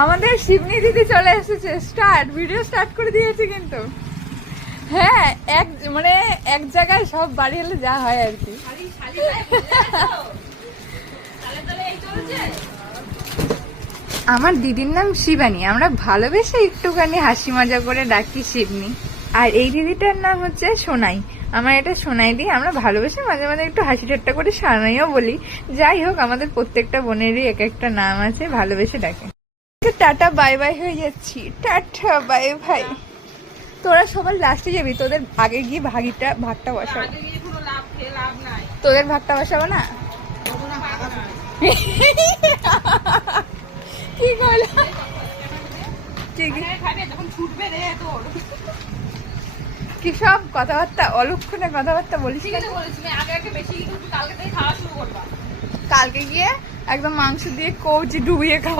আমাদের শিবনী দিদি চলে এসেছে, ভিডিও স্টার্ট করে দিয়েছে কিন্তু। হ্যাঁ, এক জায়গায় সব বাড়ি হলে যা হয় আর কি। আমার দিদির নাম শিবানী, আমরা ভালোবেসে একটুখানি হাসি মজা করে ডাকি শিবনী। আর এই দিদিটার নাম হচ্ছে সোনাই, আমার এটা সোনাই দিয়ে আমরা ভালোবেসে মাঝে মাঝে একটু হাসি ঠাট্টা করে সানাইও বলি। যাই হোক, আমাদের প্রত্যেকটা বোনেরই এক একটা নাম আছে, ভালোবেসে ডাকে। টাটা বাই বাই হয়ে যাচ্ছি, টাটা বাই ভাই। তোরা সবার লাস্টে যাবি, তোদের আগে গিয়ে ভাগটা বসাবো। তোদের ভাগটা বসাবো না? কি করলো? কি সব কথাবার্তা, অলক্ষণে কথাবার্তা বলিস। কালকে গিয়ে একদম মাংস দিয়ে কৌচি ডুবিয়ে খাওয়া।